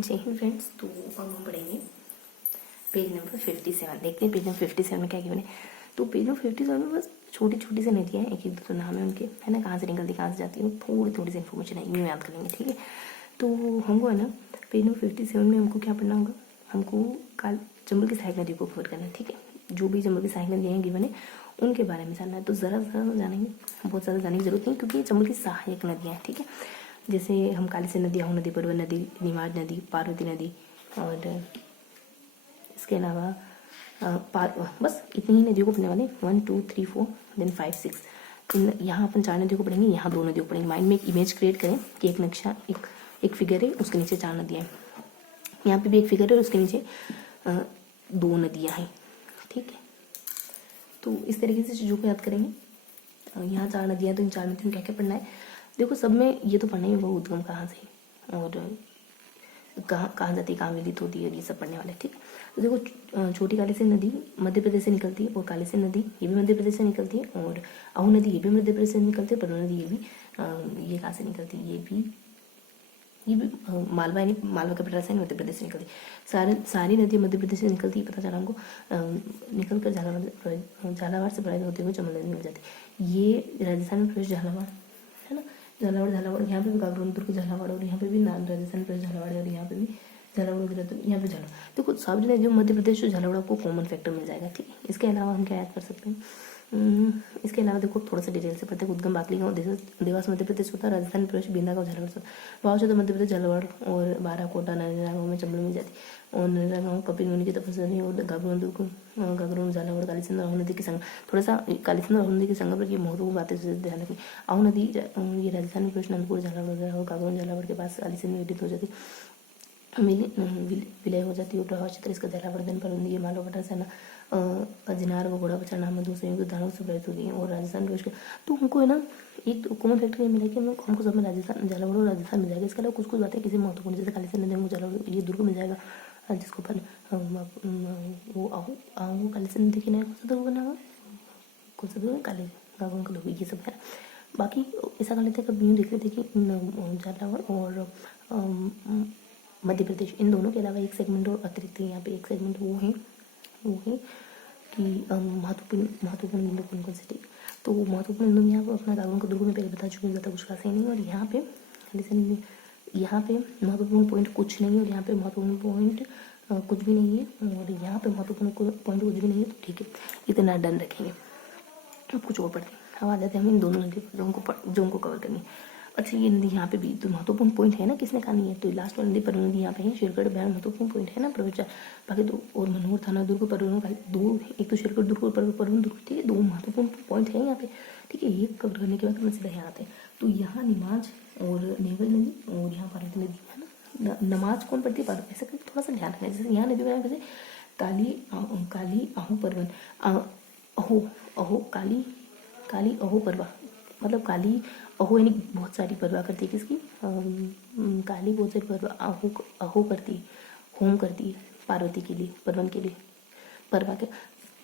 जय हिंद फ्रेंड्स। तो अब हम पढ़ेंगे पेज नंबर 57। देखते हैं पेज नंबर 57 में क्या गिवन है। तो पेज नंबर 57 में बस छोटी छोटी सी नदियाँ हैं, एक एक दो नाम है उनके, है ना, कहाँ से निकलती कहाँ से जाती है, थोड़ी थोड़ी सी इन्फॉर्मेशन है, यूँ याद कर लेंगे, ठीक है। तो हमको है ना पेज नंबर 57 में हमको क्या पढ़ना होगा, हमको चंबल की सहायक नदी को कवर करना है, ठीक है। जो भी चंबल की सहायक नदियाँ हैं गिवन है उनके बारे में जानना है। तो ज़रा जानेंगे, बहुत ज़्यादा जानने की जरूरत नहीं, क्योंकि ये चंबल की सहायक नदियाँ हैं, ठीक है। जैसे हम कालीसी नदी, आहू नदी, परवन नदी, नीमाज नदी, पार्वती नदी, और इसके अलावा बस इतनी ही नदियों को पढ़ने वाले, 1 2 3 4 देन 5 6। यहाँ अपन 4 नदियों को पढ़ेंगे, यहाँ 2 नदियों को पढ़ेंगे। माइंड में एक इमेज क्रिएट करें कि एक नक्शा, एक फिगर है, उसके नीचे 4 नदियाँ हैं। यहाँ पे भी एक फिगर है, उसके नीचे 2 नदियाँ हैं, ठीक है। तो इस तरीके से चीज़ों को याद करेंगे। यहाँ 4 नदियाँ, तो इन 4 नदियों में क्या क्या पढ़ना है, देखो सब में ये तो पढ़ना ही होगा, उद्गम कहाँ से और कहाँ जाती है, कहाँ विदित होती है, और ये सब पढ़ने वाले, ठीक है। तो देखो छोटी कालीसी नदी मध्य प्रदेश से निकलती है, और कालीसी नदी ये भी मध्य प्रदेश से निकलती है, और आहू नदी ये भी मध्य प्रदेश से निकलती है, परवन नदी ये कहाँ से निकलती है, ये भी मालवा, यानी मालवा के प्रदेश से मध्य प्रदेश से निकलती है। सारी नदियाँ मध्य प्रदेश से निकलती है, पता चला हमको। निकल कर झालावाड़ से प्रवाहित होते हुए चंबल नदी मिल जाती है। ये राजस्थान में प्रवेश झालावाड़, है ना, झालावाड़ यहाँ पे भी गागरोन दुर्ग झालावाड़, और यहाँ पे भी नान राजस्थान प्रदेश झालावाड़, और यहाँ पे भी झालावाड़ वगैरह, तो यहाँ पे झालावाड़। देखो सब जगह जो मध्य प्रदेश, जो झालावाड़ को कॉमन फैक्टर मिल जाएगा, ठीक है। इसके अलावा हम क्या याद कर सकते हैं, इसके अलावा देखो थोड़ा सा डिटेल से पढ़ते हैं। उद्गम बाकली गाँव देवास मध्य प्रदेश होता है, राजस्थान प्रदेश बीना गाँव झालावाड़ होता है, वाव तो मध्य प्रदेश झालावाड़, और बाराकोटा नरेला गाँव में चंबल में जाती है, और नरेला गाँव कपिल मुनि की तपस्या, और गागरोन झालावाड़ कालीचंद्र आहू नदी के संग, थोड़ा सा कालीचंद्र आहू नदी के संगम पर ये महत्वपूर्ण बातें ध्यान रखें। आहू नदी ये राजस्थान में प्रवेश नंदपुर झालावाड़, और गागरोन झालावाड़ के पास कालीचंद्र विदित हो जाती, विलय हो जाती है। प्रभाव क्षेत्र इसका झालावर्धन पर ये मालवा पटना सेना अजनार व घोड़ा बचा नाम दो संयुक्त धाराओं से प्रभावित होती है, और राजस्थान प्रवेश के, तो हमको है ना एक तो कॉमन फैक्टर ये मिला कि हमको सब में राजस्थान झालावाड़ और राजस्थान मिल जाएगा। इसके अलावा कुछ कुछ बातें किसी महत्वपूर्ण, जैसे कालीचंद्र नदी हमको झालावाड़ ये दुर्ग मिल जाएगा, जिसको अपन वो आहू कालीचंद्र नदी के नाम कौन सा दुर्ग बना हुआ, कौन सा दुर्ग, काली गागों का दुर्ग, ये सब है। बाकी ऐसा कर लेते हैं, कभी यूँ देख लेते कि झालावाड़ और मध्य प्रदेश, इन दोनों के अलावा एक सेगमेंट और अतिरिक्त है। यहाँ पे एक सेगमेंट वो है कि महत्वपूर्ण बिंदु कौन कौन से, ठीक। तो महत्वपूर्ण बिंदु यहाँ पर अपना गागरों का दुर्ग में पहले बता चुके हैं, ज़्यादा कुछ खास ही नहीं। और यहाँ पे यहाँ पे महत्वपूर्ण पॉइंट कुछ नहीं है, और यहाँ पे महत्वपूर्ण पॉइंट कुछ भी नहीं है, और यहाँ पे महत्वपूर्ण पॉइंट कुछ भी नहीं है, तो ठीक है, इतना डन रखेंगे। अब कुछ और पढ़ते हैं, अब आ जाते हैं हम इन दोनों नदियों जो उनको कवर करनी है। अच्छा, ये नदी यहाँ पे भी तो महत्वपूर्ण पॉइंट है ना, किसने कहा नहीं है, तो लास्ट वाली नदी परवन नदी यहाँ पे है, शेरगढ़ बयान महत्वपूर्ण पॉइंट है ना, प्रवेश। बाकी तो और मनोहर थाना दुर्ग परवन, दो, एक तो शेरगढ़ दुर्ग और परवन दुर्ग, ठीक है, दो महत्वपूर्ण पॉइंट है यहाँ पे, ठीक है। ये कवर करने के बाद हम सीधा यहाँ आते हैं। तो यहाँ निमाज और नेवल नदी, और यहाँ पार्वती नदी, है ना। नमाज कौन पढ़ती है, पार्वती, ऐसा करके थोड़ा सा ध्यान रखना है। जैसे यहाँ नदी में जैसे काली आहू परवन, काली अहो परवा, मतलब काली अहो यानी बहुत सारी परवा करती है, किसकी, काली बहुत सारी परवा अहो करती है, होम करती है पार्वती के लिए, परवन के लिए। परवा के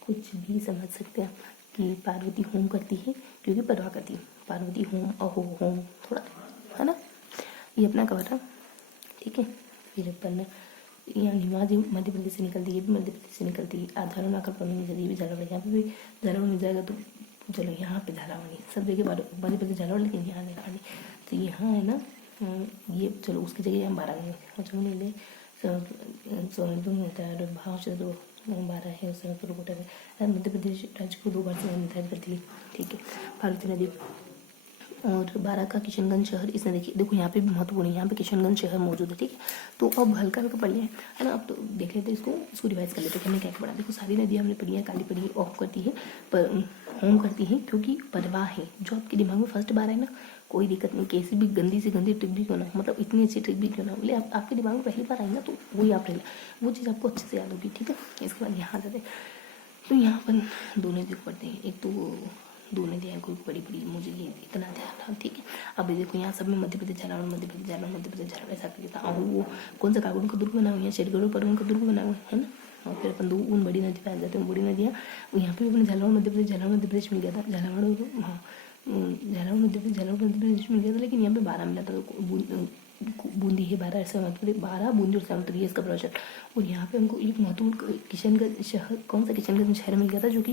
कुछ भी समझ सकते हैं कि पार्वती होम करती है क्योंकि परवा करती है, पार्वती होम, अहो होम, थोड़ा, है ना, ये अपना कवर है, ठीक है। फिर अपन यहाँ निमाज मध्य प्रदेश से निकलती है, ये भी मध्य प्रदेश से निकलती है। झालावाड़ आकर पढ़ने में जाती है, ये भी झालावाड़, यहाँ पे भी झालावाड़ मिल जाएगा। तो चलो यहाँ पे झालावाड़ी, सब जगह मध्य प्रदेश झालावाड़, लेकिन यहाँ झालावाड़ी, तो यहाँ है ना, ये चलो उसकी जगह हम 12 गए, चलो ले ले सोनपुर होता है, और भाव से तो 12 है, उस समय पर मध्य प्रदेश राज्य को 2 बार से निर्धारित करती है, ठीक है। पार्वती नदी और 12 का किशनगंज शहर, इसने देखिए, देखो यहाँ पे भी महत्वपूर्ण है, यहाँ पे किशनगंज शहर मौजूद है, ठीक है। तो अब हल्का हल्का पढ़ लिया है ना। अब तो देख लेते हैं इसको रिवाइज कर लेते हैं कि हमने क्या क्या पढ़ा। देखो सारी नदियाँ हमने पढ़ी है, काली पढ़ी है, ऑफ करती है, पर होम करती है क्योंकि परवाह है। जो आपके दिमाग में फर्स्ट बार है ना, कोई दिक्कत नहीं, कैसी भी गंदी से गंदी ट्रिक भी क्यों ना, मतलब इतनी अच्छी ट्रिक भी क्यों ना, बोले आपके दिमाग में पहली बार आई ना, तो वही आप रह वो चीज़ आपको अच्छे से याद होगी, ठीक है। इसके बाद यहाँ जाते, तो यहाँ पर 2 नदियों को पढ़ते हैं। एक तो 2 नदियाँ कोई बड़ी बड़ी, मुझे ये इतना ध्यान रहा, ठीक है। अब देखो यहाँ सब में मध्य प्रदेश झालावाड़, मध्य प्रदेश झालावाड़, मध्य प्रदेश झालावाड़, ऐसा करके था। और वो कौन सा गागरोन का दुर्ग बना हुआ है, शेरगढ़ और परवन का दुर्ग बना हुआ है ना। और फिर अपन 2 उन बड़ी नदी पे आ जाते हैं, बड़ी नदियाँ यहाँ पे अपने झालावाड़ मध्य प्रदेश मिल गया था, झालावाड़, हाँ झालावाड़ मध्य प्रदेश मिल गया था, लेकिन यहाँ पे 12 मिला था। तो बूंदी है, 12 सहमतपुर, 12 बूंदी और सहमतपुर, ये इसका प्रोजेक्ट। और यहाँ पे हमको एक महत्वपूर्ण किशनगंज शहर, कौन सा किशनगंज शहर मिल गया था, जो कि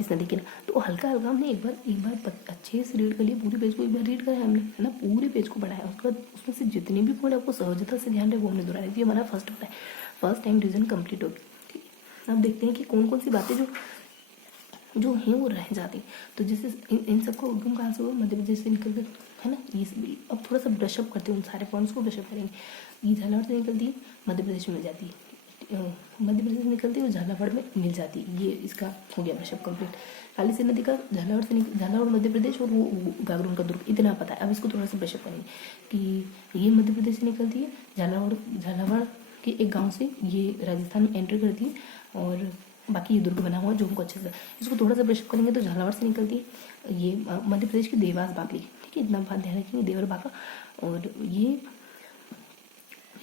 इस नदी के ना। तो हल्का हल्का हमने एक बार अच्छे से रीड कर लिया, पूरे पेज को एक बार रीड करा हमने, है ना, पूरे पेज को पढ़ा है। उसके बाद उसमें से जितने भी पॉइंट आपको सहजता से ध्यान रहे वो हमने दोहराया। ये हमारा फर्स्ट टाइम रिविजन कंप्लीट हो गया। ठीक है, अब देखते हैं कि कौन कौन सी बातें जो हैं वो रह जाती। तो जैसे इन सबको उद्गम कहाँ से हुआ, मध्य प्रदेश से निकल कर, है ना। ये अब थोड़ा सा ब्रशअप करते हैं, उन सारे पॉइंट्स को ब्रशअप करेंगे। ये झालावाड़ से निकलती है, मध्य प्रदेश में मिल जाती है, मध्य प्रदेश से निकलती है और झालावाड़ में मिल जाती है। ये इसका हो गया ब्रशअप कंप्लीट। काली सिंध नदी का झालावाड़ मध्य प्रदेश और वो गागरून का दुर्ग, इतना पता है। अब इसको थोड़ा सा ब्रशअप करेंगे कि ये मध्य प्रदेश से निकलती है, झालावाड़ के एक गाँव से ये राजस्थान में एंटर करती है, और बाकी ये दुर्ग बना हुआ जो हमको अच्छे से, इसको थोड़ा सा ब्रशअप करेंगे। तो झालावाड़ से निकलती है ये मध्य प्रदेश की देवास बागली, ठीक है, इतना बात ध्यान रखेंगे, देवर बाका। और ये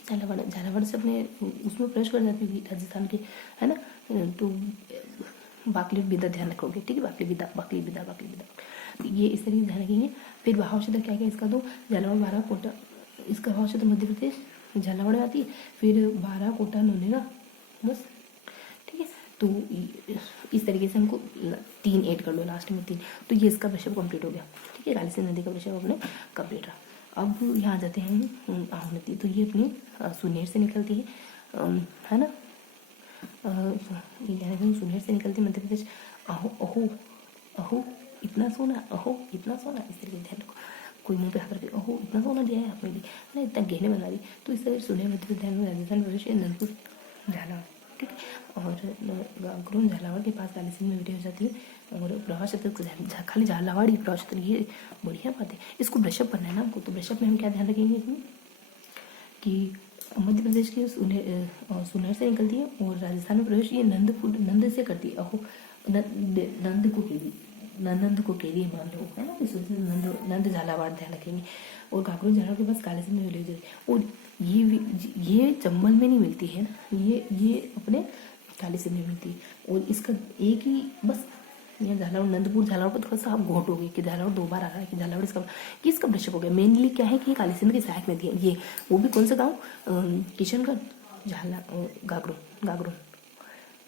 झालावाड़ से अपने उसमें प्रवेश कर जाती है राजस्थान के, है ना। तो बाकली विदा ध्यान रखोगे, ठीक है, बाकली विदा। ये इस तरीके से ध्यान रखेंगे। फिर भाव क्षेत्र क्या क्या इसका, तो झालावाड़ 12 कोटा, इसका भाव क्षेत्र मध्य प्रदेश झालावाड़ में आती है। फिर 12 कोटा नोनेगा, बस, ठीक है। तो इस तरीके से हमको 3 ऐड कर लो लास्ट में 3। तो ये इसका ब्रशअप कंप्लीट हो गया, ठीक है। काली सिंध नदी का ब्रशअप अपने कंप्लीट रहा। अब यहाँ जाते हैं आहू नदी। तो ये अपनी सुनेर से निकलती है ना। ये सुनेर से निकलती है मध्य प्रदेश। अहो इतना सोना, इस तरीके से ध्यान रखो। कोई मुंह पे हाथ रखे, अहो इतना सोना दिया है आपने भी, ना, इतना गहने बना दी। तो इस तरह सुनेर मध्य प्रदेश में राजस्थान प्रदेश अनंतपुर झालावाड़, ठीक है। और गागरून झालावाड़ के पास काली सिंध में विलीन हो जाती है। और प्रवाह क्षेत्र खाली झालावाड़ ही प्रवाह क्षेत्र, ये बढ़िया बात है। इसको ब्रशअप करना है ना हमको। तो ब्रशअप में हम क्या ध्यान रखेंगे इसमें कि मध्य प्रदेश की सुनेर से निकलती है और राजस्थान में प्रवेश ये नंद से करती है। अहो नंद को केरी मान लो, है ना। इस वजह से नंद झालावाड़ ध्यान रखेंगे। और गागरून झालावाड़ के पास काली सिंध में विलीन हो जाती है। और ये चंबल में नहीं मिलती है ना, ये अपने काली सिंध में मिलती है। और इसका एक ही बस, यहाँ झालावाड़ नंदपुर झालावाड़ पर थोड़ा सा आप घोटोगे कि झालावाड़ 2 बार आ रहा है, कि झालावाड़ इसका ब्रशअप हो गया। मेनली क्या है कि काली सिंध की सहायक नदी है ये, वो भी कौन सा गाँव, किशनगढ़,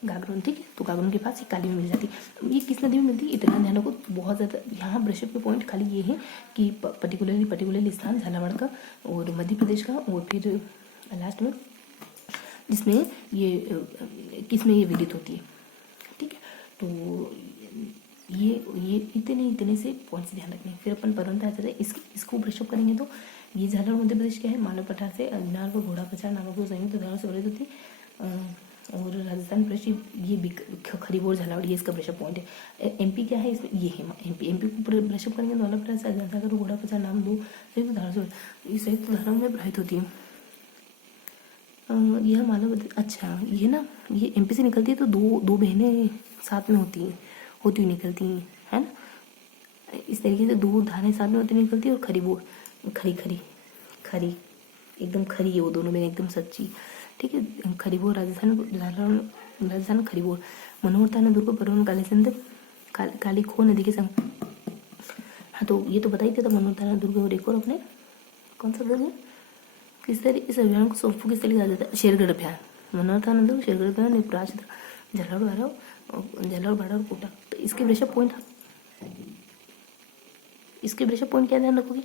गागरून, ठीक है। तो गागरून के पास ये काली में मिल जाती है। ये किस नदी में मिलती है, इतना ध्यान रखो। बहुत ज़्यादा यहाँ ब्रशअप के पॉइंट खाली ये है कि पर्टिकुलरली स्थान झालावाड़ का और मध्य प्रदेश का, और फिर लास्ट में जिसमें ये किसमें ये विदित होती है, ठीक है। तो ये इतने से पॉइंट्स ध्यान रखने। फिर अपन पर्वत आ जाते हैं, इसको ब्रशअप करेंगे। तो ये झालावाड़ मध्य प्रदेश क्या है, मालव पठार से अजनार को घोड़ा पचार नामक संयुक्त उदाहरण से बड़ी होती है। और राजस्थान प्रदेश ये खरीबोर झालावाड़, ये इसका ब्रशअप पॉइंट है। एमपी क्या है इसमें, ये है एमपी को ब्रशअप करेंगे। तो मालव पठार से अजनार को घोड़ा पचार नाम 2 संयुक्त उदाहरण से, ये संयुक्त उदाहरण में प्रभावित होती है। यह मालव, अच्छा ये ना, ये एमपी से निकलती है। तो दो बहनें साथ में होती हुई निकलती हैं, है ना। इस तरीके से 2 धाराएं साथ में होती निकलती है। और खरी एकदम खरी है वो दोनों में, एकदम सच्ची, ठीक है। खरीबोर राजस्थान खरीबोर, मनोहर थाना दुर्ग, परवन काली सिंध काली खो नदी के संग। हाँ, तो ये तो बताई थे। तो मनोहर थाना दुर्ग और एक और अपने कौन सा दुर्ग है, किस तरह इस अभियान को सोफू किस तरीके से जाता है, शेरगढ़ अभियान। मनोहर थाना दुर्ग, शेरगढ़ अभियान, झालावाड़ बाड़ा और कोटा। तो इसके ब्रशअप पॉइंट क्या ध्यान रखोगे,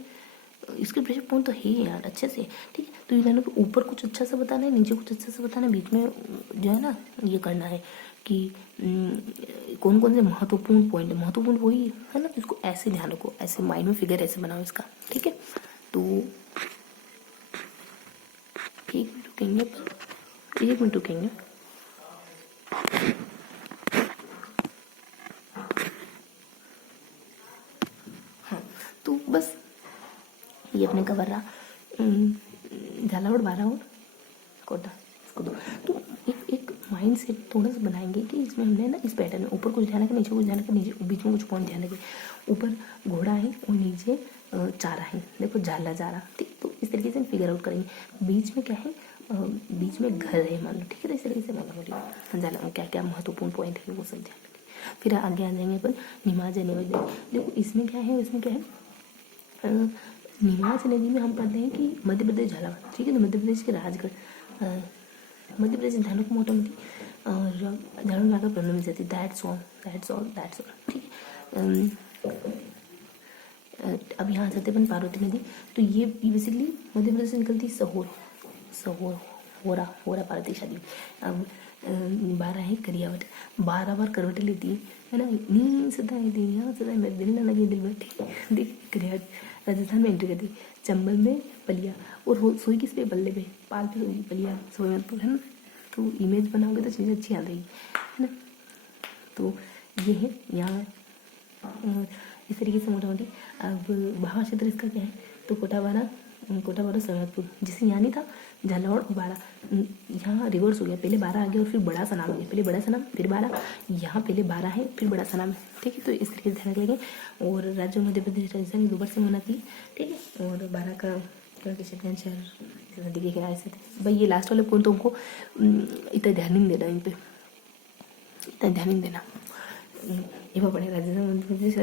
इसके ब्रशअप पॉइंट तो है यार अच्छे से, ठीक है। तो ये ध्यान रखो, ऊपर कुछ अच्छा सा बताना है, नीचे कुछ अच्छा सा बताना है, बीच में जो है ना ये करना है कि कौन कौन से महत्वपूर्ण पॉइंट है। महत्वपूर्ण वही है ना, इसको ऐसे ध्यान रखो, ऐसे माइंड में फिगर ऐसे बनाओ इसका, ठीक है। तो 1 मिनट रुकेंगे। हाँ, तो बस ये अपने कवर रहा झालावाड़ 12 और कोटा, इसको 2। तो एक माइंड सेट थोड़ा सा बनाएंगे कि इसमें हमने ना इस पैटर्न में ऊपर कुछ ध्यान रखा, नीचे कुछ ध्यान रखा, नीचे बीच में कुछ पॉइंट ध्यान रखे। ऊपर घोड़ा है और नीचे चारा है, देखो जाला जा रहा, ठीक। तो इस तरीके से हम फिगर आउट करेंगे। बीच में क्या है, बीच में घर है मान लो, ठीक है। तो इस तरीके से मान लो क्या क्या महत्वपूर्ण पॉइंट है वो सब ध्यान रखें। फिर आगे आ जाएंगे अपन निमाज है। देखो इसमें क्या है, नीमाच नदी में हम पढ़ते हैं कि मध्य प्रदेश झालावाड़, ठीक है, तो मध्य प्रदेश के राजगढ़, मध्य प्रदेश धानुक मोटामोटी और झालावाड़ में आकर प्रणव मिल जाती। दैट्स ऑल ठीक है। अब यहाँ जाते अपन पार्वती नदी, तो ये बेसिकली मध्य प्रदेश से निकलती सहोर होरा पार्वती शादी। अब 12 है करियावट, 12 बार करवटें लेती है ना, नी सदाएं दिन यहाँ सदाएं मेरे दिल न लगे दिल बैठे, देख करियावट राजस्थान में एंट्री करती। चंबल में पलिया, और सोई किस पे, बल्ले पे, पाल पे होगी पलिया, सोई में तो है ना, तो इमेज बनाओगे तो चीज़ अच्छी आ रही है ना। तो ये है यहाँ इस तरीके से मोटामोटी। अब भावा क्षेत्र इसका क्या है, तो कोटाबारा सरहदपुर, जिसे यहाँ नहीं था झालावाड़ 12, यहाँ रिवर्स हो गया, पहले 12 आ गया और फिर बड़ा सा नाम हो गया, पहले बड़ा सा नाम फिर 12, यहाँ पहले 12 है फिर बड़ा सा नाम है, ठीक है। तो इस तरीके से ध्यान रखेंगे। और राज्य मध्य प्रदेश राजस्थान दोबार से मनाती है, ठीक है। और 12 का किशनगंज शहर नदी के किनारे से थे। भाई ये लास्ट वाले पॉइंट तो हमको इतना ध्यान नहीं देना, इन पर इतना ध्यान नहीं देना। ये पढ़े राजस्थान मध्य प्रदेश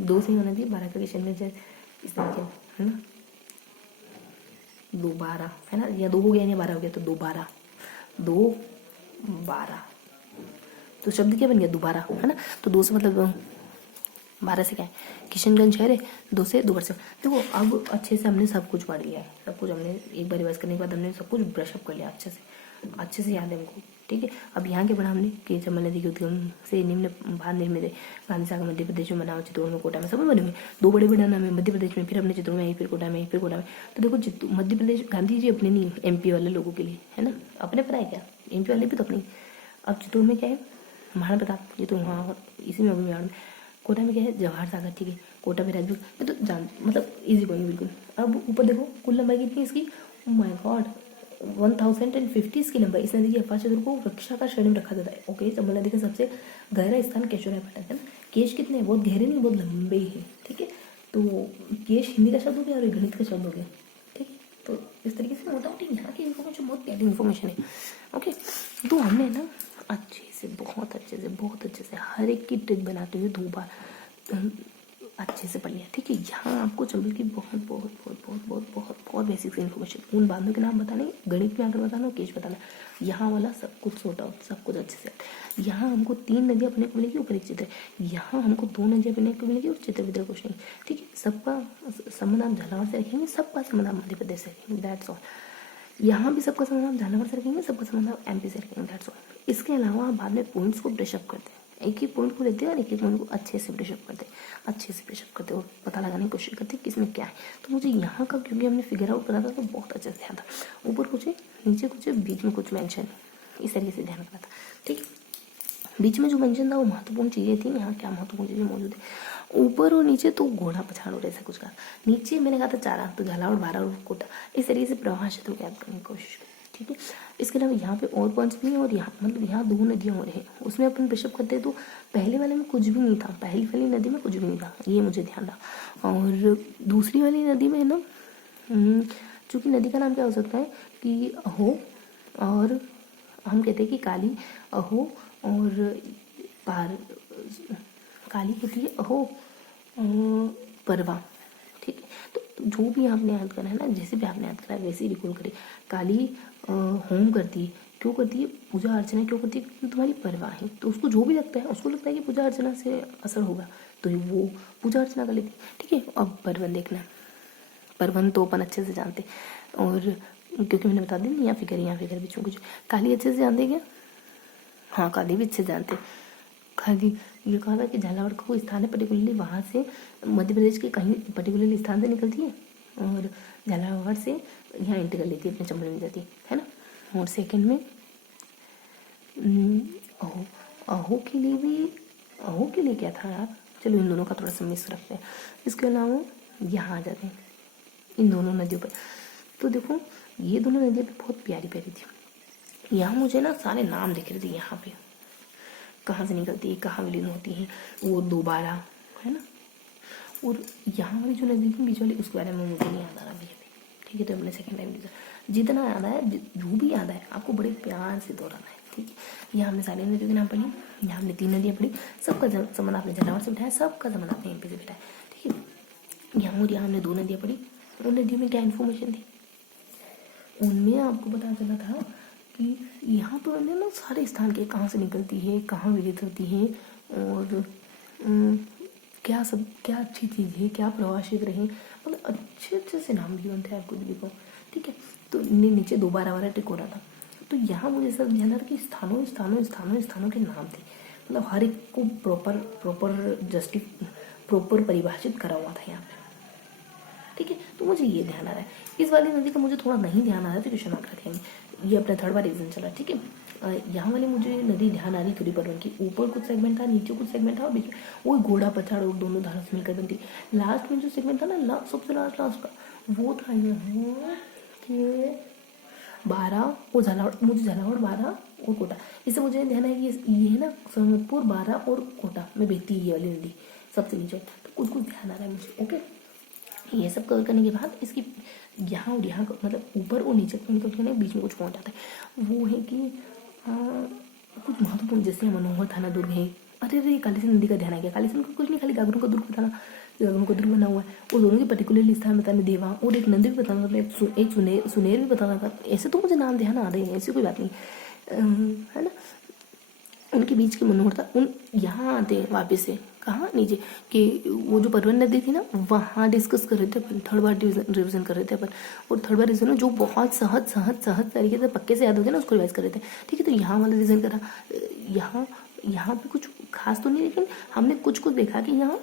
2 से मनाती है, 12 का किशनगंज इस तरीके है ना, 2-12 है ना, या 2 हो गया या 12 हो गया, तो 2-12 तो शब्द क्या बन गया, दोबारा है ना। तो 2 से मतलब 12 से क्या है, किशनगंज शहर है, 2 से दोबारा से। देखो अब अच्छे से हमने सब कुछ पढ़ लिया है, सब कुछ हमने एक बार रिवाइज करने के बाद हमने सब कुछ ब्रशअप कर लिया अच्छे से याद है हमको, ठीक है। अब यहाँ के पढ़ा हमने कि चंबल नदी के उद्गम से निम्न भार निर्मित है, गांधी सागर मध्य प्रदेश में मनाओ, चित्तौड़ में, कोटा में, सब बने हुए 2 बड़े नाम है मध्य प्रदेश में, फिर अपने चित्तौड़ में आई, फिर कोटा में, फिर कोटा में। तो देखो मध्य प्रदेश गांधी जी अपने नहीं, MP वाले लोगों के लिए है ना, अपने पर आए क्या, MP वाले भी तो अपने। अब चित्तौड़ में क्या है, महाराणा प्रताप, ये तो वहाँ इसी में बिहार में। कोटा में क्या है, जवाहर सागर, ठीक है। कोटा में राजपूत, मैं तो जान मतलब इजी गोइंग बिल्कुल। अब ऊपर देखो कुल लंबाई कितनी इसकी, ओ माय गॉड 1050 इसकी लंबाई। इस नदी के अपार क्षेत्र को रक्षा का श्रेणी में रखा जाता है। ओके, चंबल नदी का सबसे गहरा स्थान केशवरायपाटन है ना। केश कितने हैं, बहुत गहरे नहीं, बहुत लंबे हैं, ठीक है। तो केश हिंदी का शब्द हो गया और गणित का शब्द हो गया, ठीक है। तो इस तरीके से मोटामोटी यहाँ की इन्फॉर्मेशन बहुत प्यारी इन्फॉर्मेशन है। ओके, तो हमने ना बहुत अच्छे से हर एक की ट्रिक बनाते हुए 2 बार अच्छे से पढ़ लिया, ठीक है। यहाँ आपको चंबल की बहुत बेसिक इन्फॉर्मेशन, उन बांधों के नाम बताने, गणित में आकर बताना, केश बताना, यहाँ वाला सब कुछ सॉर्ट आउट, सब कुछ अच्छे से। यहाँ हमको 3 नदियाँ पढ़ने को मिलेगी, ऊपर एक चित्र। यहाँ हमको 2 नदियाँ पढ़ने को मिलेगी और चित्र विद्र क्वेश्चन, ठीक है। सबका संबंध आप झालावाड़ से रखेंगे, सबका संबंध आप मध्य प्रदेश से रखेंगे, दैट्स ऑल। यहाँ भी सबका संबंध आप झालावाड़ से रखेंगे, सबका संबंध आप MP से रखेंगे, दैट्स ऑल। इसके अलावा आप बाद में पॉइंट्स को ब्रशअप करते हैं, एक ही पॉइंट को लेते हैं और एक पॉइंट को अच्छे से ब्रशअप करते और पता लगाने की कोशिश करते हैं किसमें क्या है। तो मुझे यहाँ का क्योंकि हमने फिगर आउट करा था तो बहुत अच्छे से ध्यान था, ऊपर कुछ है, नीचे कुछ है, बीच में कुछ मेंशन है, इस तरीके से ध्यान रखना था, ठीक है। बीच में जो मेंशन था वो महत्वपूर्ण चीज़ें थी, यहाँ क्या महत्वपूर्ण चीज़ें मौजूद है। ऊपर और नीचे तो घोड़ा पछाड़ और ऐसा कुछ का, नीचे मैंने कहा था 4, तो झालावाड़ 12 और कोटा, इस तरीके से प्रवाह क्षेत्र को याद करने की कोशिश करें, ठीक है। इसके अलावा यहाँ पे और पॉइंट्स भी हैं, और यहाँ मतलब यहाँ 2 नदियाँ हो रही हैं, उसमें अपन ब्रशअप करते हैं तो पहले वाले में कुछ भी नहीं था, पहली वाली नदी में कुछ भी नहीं था, ये मुझे ध्यान रहा। और दूसरी वाली नदी में है ना, चूँकि नदी का नाम क्या हो सकता है कि अहो, और हम कहते हैं कि काली, अहो और पार, काली कहती है अहो, परवा, ठीक है। तो जो भी आपने याद करा है ना, जैसे भी आपने याद करा है वैसे ही रिकॉल करिए। काली होम करती है, क्यों करती है, पूजा अर्चना क्यों करती है, क्योंकि तुम्हारी परवा है, तो उसको जो भी लगता है, उसको लगता है कि पूजा अर्चना से असर होगा, तो वो पूजा अर्चना कर लेती है, ठीक है। अब परवन देखना, परवन तो अपन अच्छे से जानते, और क्योंकि मैंने बता दी यहाँ फिगर बीच में कुछ। काली अच्छे से जानते क्या, हाँ काली भी अच्छे जानते। खाली ये कहा था कि झालावाड़ का कोई स्थान है पर्टिकुलरली, वहाँ से मध्य प्रदेश के कहीं पर्टिकुलरली स्थान से निकलती है और झालावाड़ से यहाँ एंटर कर लेती है, अपने चंबल में जाती है ना। और सेकंड में अहो के लिए क्या था यार, चलो इन दोनों का थोड़ा सा मिस रखते हैं। इसके अलावा यहाँ आ जाते हैं इन दोनों नदियों पर। तो देखो ये दोनों नदियाँ भी बहुत प्यारी थी। यहाँ मुझे ना सारे नाम दिख रहे थे, यहाँ पे कहाँ से निकलती है, कहाँ विलीन होती है, वो 2-12 है ना। और यहाँ वाली जो नदी थी बीच वाली, उसके बारे में मुझे नहीं याद आ रहा भैया, ठीक है। तो हमने सेकंड टाइम जितना याद आया, जो भी याद आया आपको बड़े प्यार से दोहराना है, ठीक है। यहाँ हमने सारी नदियों के नाम पढ़ी, यहाँ हमने 3 नदियाँ पढ़ी, सबका संबंध आपने झालावाड़ से बिठाया, सबका संबंध आपने MP से बिठाया, ठीक है। यहाँ और यहाँ हमने दो नदियाँ पढ़ी। उन नदियों में क्या इन्फॉर्मेशन थी, उनमें आपको पता चला था कि यहाँ तो हमने ना सारे स्थान के कहाँ से निकलती है, कहाँ विदित होती है, और क्या सब क्या अच्छी चीज़ है, क्या प्रवाह क्षेत्र है, मतलब अच्छे अच्छे से नाम भी बनते हैं आपको भी देखो। ठीक है, तो नीचे 2 12 टिकोरा था। तो यहाँ मुझे ऐसा ध्यान आ रहा कि स्थानों स्थानों स्थानों स्थानों के नाम थे, मतलब हर एक को प्रॉपर परिभाषित करा हुआ था यहाँ पे। ठीक है, तो मुझे ये ध्यान आ रहा है। इस वाली नदी का मुझे थोड़ा नहीं ध्यान आ रहा है, तो क्वेश्चन मार्क रखेंगे। ये अपना 3rd बार रिविजन चला। ठीक है, यहाँ वाली मुझे नदी ध्यान आ रही थोड़ी पर्वन की, ऊपर कुछ सेगमेंट था, नीचे कुछ सेगमेंट था, और बीच में वो घोड़ा पछाड़ और दोनों धारा से मिलकर बनती। लास्ट में जो सेगमेंट था ना, सबसे लास्ट का वो था यहाँ के 12 और झालावाड़, मुझे झालावाड़ 12 और कोटा। इससे मुझे ध्यान है कि ये है ना सोनपुर 12 और कोटा में बहती है ये वाली नदी सबसे नीचे। तो कुछ कुछ ध्यान आ रहा है मुझे। ओके, ये सब कवर करने के बाद इसकी यहाँ और यहाँ मतलब ऊपर और नीचे निकल के बीच में कुछ पहुँच जाता है। वो है कि कुछ महत्वपूर्ण, जैसे मनोहर थाना दुर्ग है। अरे कालीसिंध नदी का ध्यान आ गया। कालीसिंध का कुछ नहीं, खाली गागरों का दुर्ग बताना, गागरों का दुर्ग बना हुआ है, और दोनों के पर्टिकुलरली स्थान बताने, देवा और एक नंदी भी बताना था, एक सुनेर भी बताना था। ऐसे तो मुझे नाम ध्यान आ रहे हैं, ऐसी कोई बात नहीं है ना। उनके बीच की मनोहरता, उन यहाँ आते हैं वापस से कहाँ नीचे कि वो जो परवन नदी थी ना, वहाँ डिस्कस कर रहे थे अपन, 3rd बार रिविजन कर रहे थे अपन। और 3rd बार रिविजन में जो बहुत सहज तरीके से पक्के से याद होते हैं ना, उसको रिवाइज कर रहे थे। ठीक है, तो यहाँ वाला रिविजन करा। यहाँ पे कुछ खास तो नहीं, लेकिन हमने कुछ देखा कि यहाँ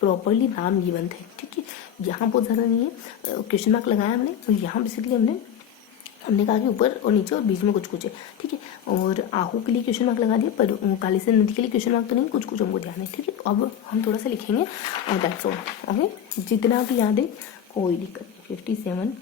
प्रॉपरली नाम गिवन थे। ठीक है, यहाँ बहुत ज़्यादा नहीं है, क्वेश्चन मार्क लगाया हमने। और यहाँ बेसिकली हमने कहा कि ऊपर और नीचे और बीच में कुछ है। ठीक है, और आहू के लिए क्वेश्चन मार्क लगा दिया, पर कालीसिंध नदी के लिए क्वेश्चन मार्क तो नहीं, कुछ हमको ध्यान है। ठीक है, तो अब हम थोड़ा सा लिखेंगे और दैट्स ऑल। ओके, जितना भी याद है कोई दिक्कत नहीं। 57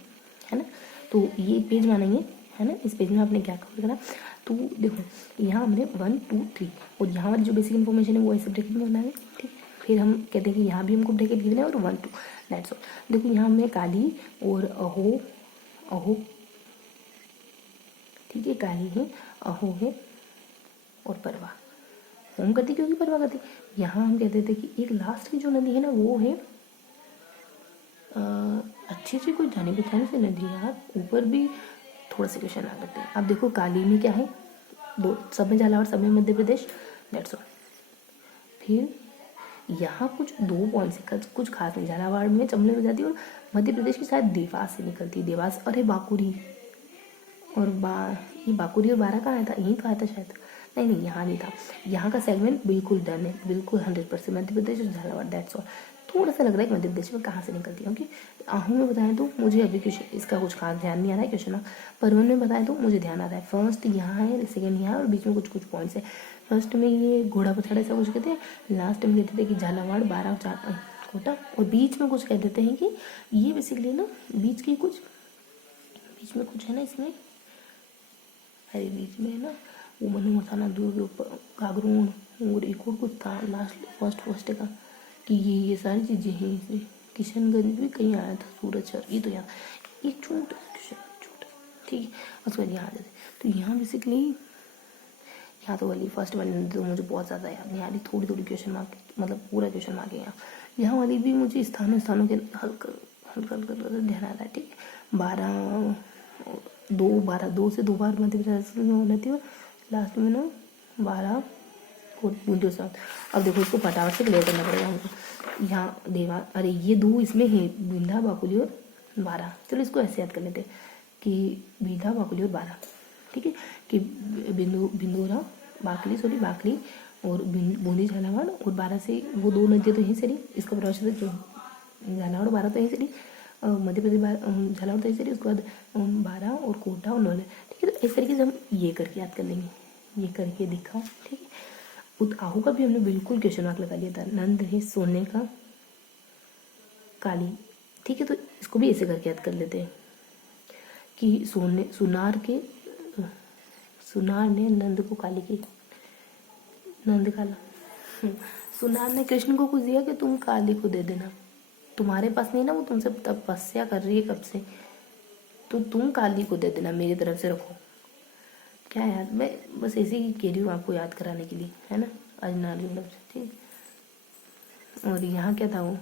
है ना, तो ये पेज मानेंगे, है ना। इस पेज में आपने क्या कवर करा, तो देखो यहाँ हमने 1 2 3 और यहाँ वाली जो बेसिक इन्फॉर्मेशन है वो ऐसे ब्रैकेट में बना है। ठीक, फिर हम कहते हैं कि यहाँ भी हमको ब्रैकेट गिवन है और 1 2 दैट्स ऑल। देखो यहाँ हमने काली और अहो ठीक है, काली है, अहो है और परवा। होम करती क्योंकि परवा करती। यहाँ हम कहते थे कि एक लास्ट की जो नदी है ना, वो है अच्छी सी कोई जानी पहचानी सी नदी है यार। ऊपर भी थोड़ा सा क्वेश्चन आ सकते हैं। अब देखो काली में क्या है, 2 सब में झालावाड़, सब में मध्य प्रदेश, दैट्स ऑल। फिर यहाँ कुछ 2 पॉइंट से कुछ खास नहीं, झालावाड़ में चमले में जाती है, और मध्य प्रदेश की शायद देवास से निकलती है। देवास, अरे बाकुरी और ये बाकुरी और 12 कहाँ आया था, यहीं तो आया था शायद। नहीं, यहाँ नहीं था। यहाँ का सेगमेंट बिल्कुल डन है, बिल्कुल 100% मध्य प्रदेश और झालावाड़, दैट्स ऑल। थोड़ा सा लग रहा है कि मध्य प्रदेश में कहाँ से निकलती है, क्योंकि आहू में बताएं तो मुझे अभी क्वेश्चन इसका कुछ खास ध्यान नहीं आ रहा है क्वेश्चन। परवन में बताएं तो मुझे ध्यान आ रहा है, फर्स्ट यहाँ है, सेकेंड यहाँ है, और बीच में कुछ पॉइंट्स है। फर्स्ट में ये घोड़ा पछाड़ ऐसा कुछ कहते हैं, लास्ट में कहते थे कि झालावाड़ 12 और कोटा, और बीच में कुछ कह देते हैं कि ये बेसिकली ना बीच में कुछ है ना इसमें, अरे बीच में है ना वो मनोहर थाना दुर्ग, गागरोन और एक और कुछ था लास्ट फर्स्ट का, कि ये सारी चीज़ें हैं इसमें। किशनगंज भी कहीं आया था, सूरजसर, ये तो यहाँ एक छोटा ठीक है। उसके बाद यहाँ आ जाते, तो यहाँ बेसिकली यहाँ तो वाली फर्स्ट वाली तो मुझे बहुत ज़्यादा याद नहीं आ रही, थोड़ी क्वेश्चन मार्क, मतलब पूरा क्वेश्चन मार्क है यहाँ वाली भी मुझे स्थानों के हल्का ध्यान आ रहा है। ठीक है, 2 से 2 बार मध्य प्रदेश में होना थी, लास्ट में ना 12 बूंदे साथ। अब देखो इसको फटाफट से क्लियर करना पड़ेगा हमको। यहाँ देवा, अरे ये 2 इसमें है, बिंधा बाकुली और 12। चलो इसको ऐसे याद कर लेते हैं कि बिंधा बाकुली और 12। ठीक है, कि बिंदोरा बाकली और बूंदी झालावाड़ और 12 से वो 2 नदियाँ तो यहीं से रही, इसका प्रभाव जो झालावाड़ 12 तो यहीं से रही, मध्य प्रदेश झालावाड़ तो यहीं से रही, उसके बाद 12 और कोटा और नौले। ठीक है, तो इस तरीके से हम ये करके याद कर लेंगे, ये करके दिखाओ। ठीक है, आहू का भी हमने बिल्कुल क्वेश्चन मार्क लगा लिया था। नंद है सोने का, काली। ठीक है, तो इसको भी ऐसे करके याद कर लेते हैं कि सुनार ने नंद को काली की, नंद काला। सुनार ने कृष्ण को कुछ दिया कि तुम काली को दे देना, तुम्हारे पास नहीं ना, वो तुमसे तपस्या कर रही है कब से, तो तुम काली को दे देना, मेरी तरफ से रखो। क्या याद, मैं बस ऐसे ही कह रही हूँ आपको याद कराने के लिए, है ना, अजनाली मतलब। ठीक, और यहाँ क्या था वो,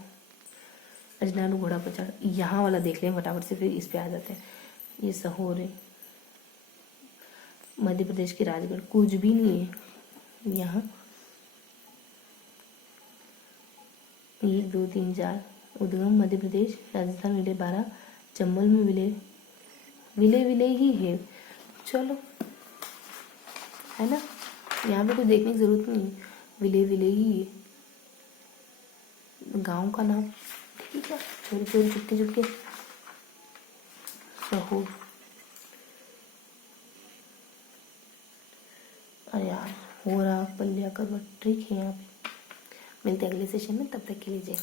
अजनालू घोड़ा पर चढ़, यहाँ वाला देख लें फटाफट से, फिर इस पे आ जाते हैं। ये सहोर है, मध्य प्रदेश के राजगढ़, कुछ भी नहीं है यहाँ। 1 2 3 4, उद्गम मध्य प्रदेश, राजस्थान विलय 12, चंबल में विलय विलय विलय ही है, चलो है ना, यहाँ पे कुछ देखने की जरूरत नहीं है, विलय विलय ही है गांव का नाम। ठीक है, चोरी चोरी चुपके चुपके, सहोर। अरे यार हो रहा पल्लिया करवट, ठीक है यहाँ पे। मिलते हैं अगले सेशन में, तब तक के लिए जय।